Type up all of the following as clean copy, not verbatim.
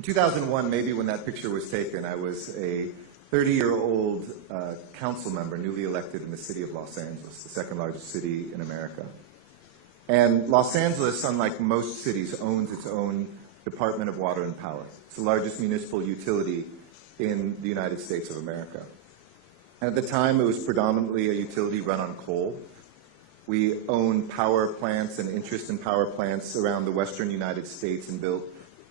In 2001, maybe when that picture was taken, I was a 30-year-old council member, newly elected in the city of Los Angeles, the second largest city in America. And Los Angeles, unlike most cities, owns its own Department of Water and Power. It's the largest municipal utility in the United States of America. And at the time, it was predominantly a utility run on coal. We owned power plants and interest in power plants around the western United States and built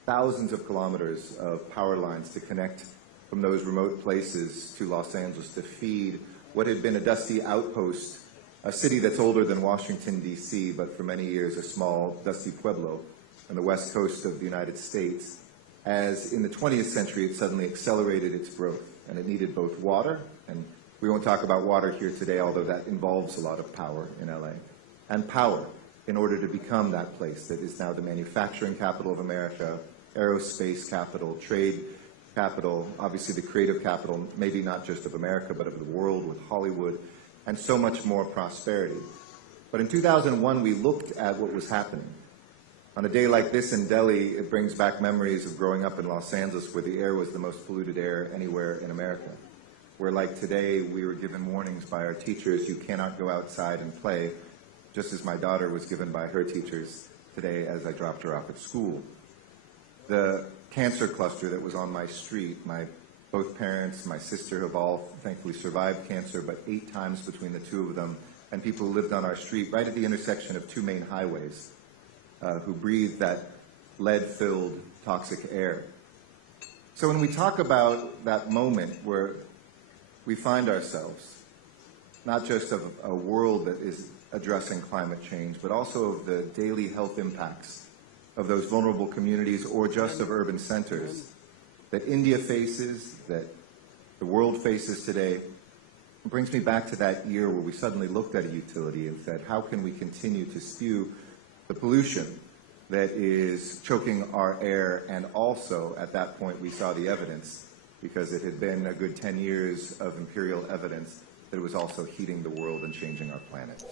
thousands of kilometers of power lines to connect from those remote places to Los Angeles to feed what had been a dusty outpost, a city that's older than Washington, D.C., but for many years a small, dusty pueblo on the west coast of the United States, as in the 20th century it suddenly accelerated its growth, and it needed both water, and we won't talk about water here today, although that involves a lot of power in LA, and power in order to become that place that is now the manufacturing capital of America, aerospace capital, trade capital, obviously the creative capital, maybe not just of America, but of the world with Hollywood, and so much more prosperity. But in 2001, we looked at what was happening. On a day like this in Delhi, it brings back memories of growing up in Los Angeles, where the air was the most polluted air anywhere in America. Where, like today, we were given warnings by our teachers, you cannot go outside and play, just as my daughter was given by her teachers today as I dropped her off at school. The cancer cluster that was on my street, both parents, my sister have all thankfully survived cancer, but 8 times between the two of them, and people who lived on our street right at the intersection of 2 main highways, who breathed that lead-filled toxic air. So when we talk about that moment where we find ourselves, not just of a world that is addressing climate change, but also of the daily health impacts of those vulnerable communities or just of urban centers that India faces, that the world faces today, it brings me back to that year where we suddenly looked at a utility and said, how can we continue to spew the pollution that is choking our air? And also, at that point, we saw the evidence, because it had been a good 10 years of empirical evidence that it was also heating the world and changing our planet.